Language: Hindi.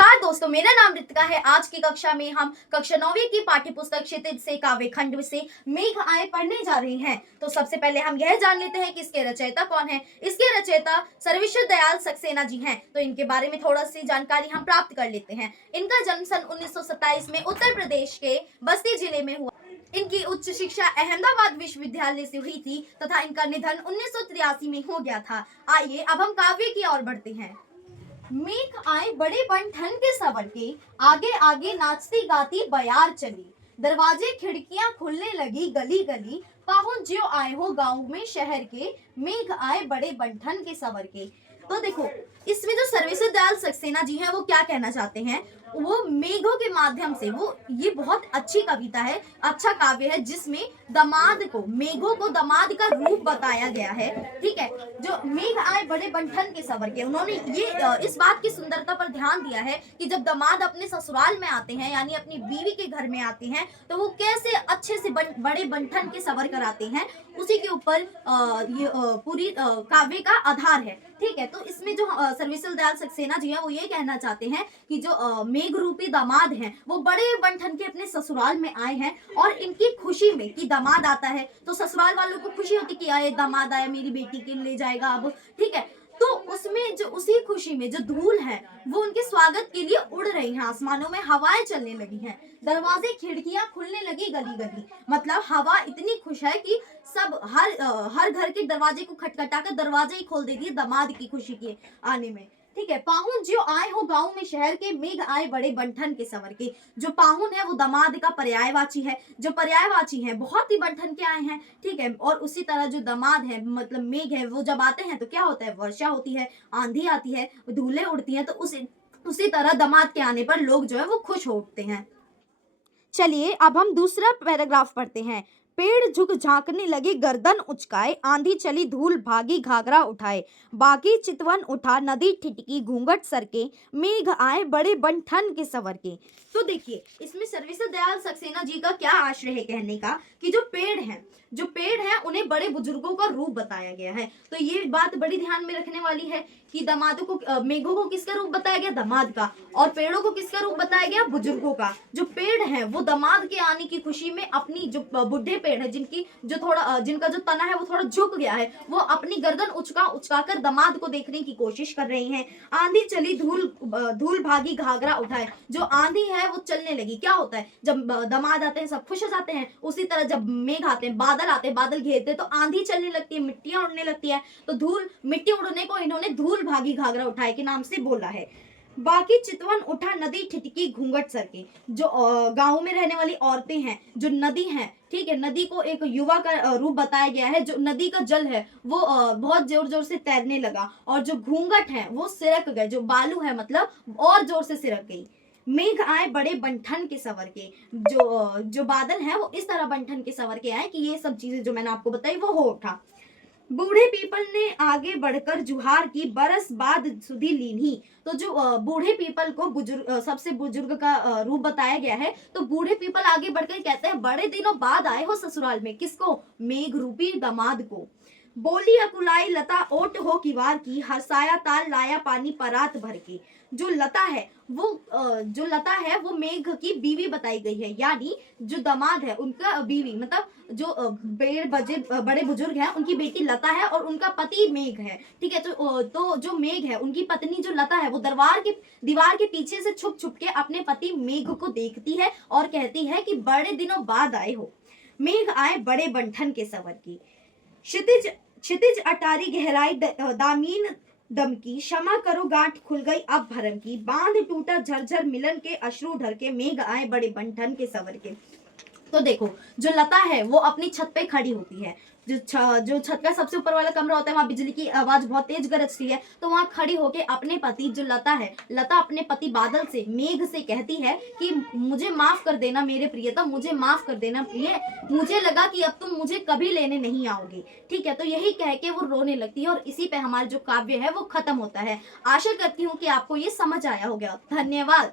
नमस्कार दोस्तों, मेरा नाम रितिका है। आज की कक्षा में हम कक्षा 9वीं की पाठ्य पुस्तक क्षितिज से काव्य खंड से मेघ आए पढ़ने जा रहे हैं। तो सबसे पहले हम यह जान लेते हैं कि इसके रचयिता कौन है। इसके रचयिता सर्वश्री दयाल सक्सेना जी हैं। तो इनके बारे में थोड़ा सी जानकारी हम प्राप्त कर लेते हैं। इनका जन्म सन 1927 में उत्तर प्रदेश के बस्ती जिले में हुआ। इनकी उच्च शिक्षा अहमदाबाद विश्वविद्यालय से हुई थी तथा इनका निधन 1983 में हो गया था। आइए अब हम काव्य की ओर बढ़ते हैं। मेघ आए बड़े बन ठन के सवर के, आगे आगे नाचती गाती बयार चली। दरवाजे खिड़कियां खुलने लगी गली गली, पाहुन ज्यों आए हो गांव में शहर के। मेघ आए बड़े बन ठन के सवर के। तो देखो, इसमें जो सर्वश्री दयाल सक्सेना जी हैं वो क्या कहना चाहते हैं, वो मेघों के माध्यम से, वो ये बहुत अच्छी कविता है, अच्छा काव्य है जिसमें दमाद को, मेघों को दमाद का रूप बताया गया है। ठीक है, जो मेघ आए बड़े बंठन के सवर के, उन्होंने ये इस बात की सुंदरता पर ध्यान दिया है कि जब दमाद अपने ससुराल में आते हैं, यानी अपनी बीवी के घर में आते हैं, तो वो कैसे अच्छे से बड़े बंठन के सवर कर आते हैं, उसी के ऊपर ये पूरी काव्य का आधार है। ठीक है, तो इसमें जो सर्वश्री दयाल सक्सेना जी हैं वो ये कहना चाहते हैं कि जो मेघ रूपी दामाद हैं वो बड़े बंठन के अपने ससुराल में आए हैं, और इनकी खुशी में कि दामाद आता है तो ससुराल वालों को खुशी होती कि आए दामाद आया, मेरी बेटी के ले जाएगा अब। ठीक है, तो उसमें जो उसी खुशी में जो धूल है वो उनके स्वागत के लिए उड़ रही है, आसमानों में हवाएं चलने लगी हैं, दरवाजे खिड़कियां खुलने लगी गली गली। मतलब हवा इतनी खुश है कि सब हर घर के दरवाजे को खटखटाकर दरवाजे ही खोल देती है दामाद की खुशी के आने में। ठीक है, पाहुन जो आए हो गांव में शहर के, मेघ आए बड़े बंठन के सवर के। जो पाहुन है वो दामाद का पर्यायवाची है, जो पर्यायवाची है बहुत ही बंठन के आए हैं। ठीक है, और उसी तरह जो दामाद है मतलब मेघ है, वो जब आते हैं तो क्या होता है, वर्षा होती है, आंधी आती है, धूलें उड़ती हैं। तो उसी तरह दामाद के आने पर लोग जो है वो खुश हो उठते हैं। चलिए अब हम दूसरा पैराग्राफ पढ़ते हैं। पेड़ झुक झांकने लगे गर्दन उचकाए, आंधी चली धूल भागी घाघरा उठाए। बाकी चितवन उठा नदी ठिठकी घूंघट सरके, मेघ आए बड़े बन ठन के सवर के। तो देखिए, इसमें सर्वश्री दयाल सक्सेना जी का क्या आश्रय है कहने का कि जो पेड़ हैं उन्हें बड़े बुजुर्गों का रूप बताया गया है। तो ये बात बड़ी ध्यान में रखने वाली है कि दामादों को, मेघों को किसका रूप बताया गया, दामाद का, और पेड़ों को किसका रूप बताया गया, बुजुर्गों का। जो पेड़ है वो दामाद के आने की खुशी में अपनी, जो बुढ़े पेड़ है जिनका जो तना है वो थोड़ा झुक गया है, वो अपनी गर्दन उचका कर दामाद को देखने की कोशिश कर रहे हैं। आंधी चली धूल भागी घाघरा उठाए। जो आंधी है वो चलने लगी। क्या होता है, जब दामाद आते हैं सब खुश हो जाते हैं, उसी तरह जब मेघ आते हैं, बादल घेरते हैं, तो आंधी चलने लगती है, मिट्टियां उड़ने लगती है। तो मिट्टी उड़ने को इन्होंने धूल भागी घाघरा उठाए के नाम से बोला है। बाकी चितवन उठा नदी ठिठकी घूंघट सरके। जो गांव में रहने वाली औरतें हैं, जो नदी हैं, ठीक है, नदी को एक युवा का रूप बताया गया है। जो नदी का जल है वो बहुत जोर जोर से तैरने लगा, और जो घूंघट है वो सिरक गए, जो बालू है मतलब और जोर से सिरक गई। मेघ आए बड़े बंठन के सवर के। जो बादल हैं वो इस तरह बंठन के सवर के आए कि ये सब चीजें जो मैंने आपको बताई वो हो उठा। बूढ़े पीपल ने आगे बढ़कर जुहार की, बरस बाद सुधी लीन्ही। तो जो बूढ़े पीपल को सबसे बुजुर्ग का रूप बताया गया है, तो बूढ़े पीपल आगे बढ़कर कहते हैं बड़े दिनों बाद आए हो ससुराल में। किसको, मेघ रूपी दामाद को। बोली अकुलाई लता ओट हो किवार की, हरसाया ताल लाया पानी परात भर के। जो लता है वो मेघ की बीवी बताई गई है, यानी जो दामाद है उनका बीवी, मतलब जो बड़े बुजुर्ग हैं उनकी बेटी लता है और उनका पति मेघ है। ठीक है, तो जो मेघ है उनकी पत्नी जो लता है वो दीवार के पीछे से छुप के अपने पति मेघ को देखती है और कहती है कि बड़े दिनों बाद आए हो, मेघ आए बड़े बंठन के सवर की। क्षितिज अटारी गहराई दामीन दम की, क्षमा करो गांठ खुल गई अब भरम की। बांध टूटा झरझर मिलन के, अश्रु ढर के, मेघ आए बड़े बंठन के सवर के। तो देखो, जो लता है वो अपनी छत पे खड़ी होती है। जो छत का सबसे ऊपर वाला कमरा होता है, वहां बिजली की आवाज बहुत तेज गरजती है, तो वहां खड़ी होके अपने पति, जो लता अपने पति बादल से, मेघ से कहती है कि मुझे माफ कर देना मेरे प्रियतम, मुझे माफ कर देना प्रिय, मुझे लगा कि अब तुम मुझे कभी लेने नहीं आओगे। ठीक है, तो यही कह के वो रोने लगती है, और इसी पे हमारा जो काव्य है वो खत्म होता है। आशा करती हूँ कि आपको ये समझ आया होगा। धन्यवाद।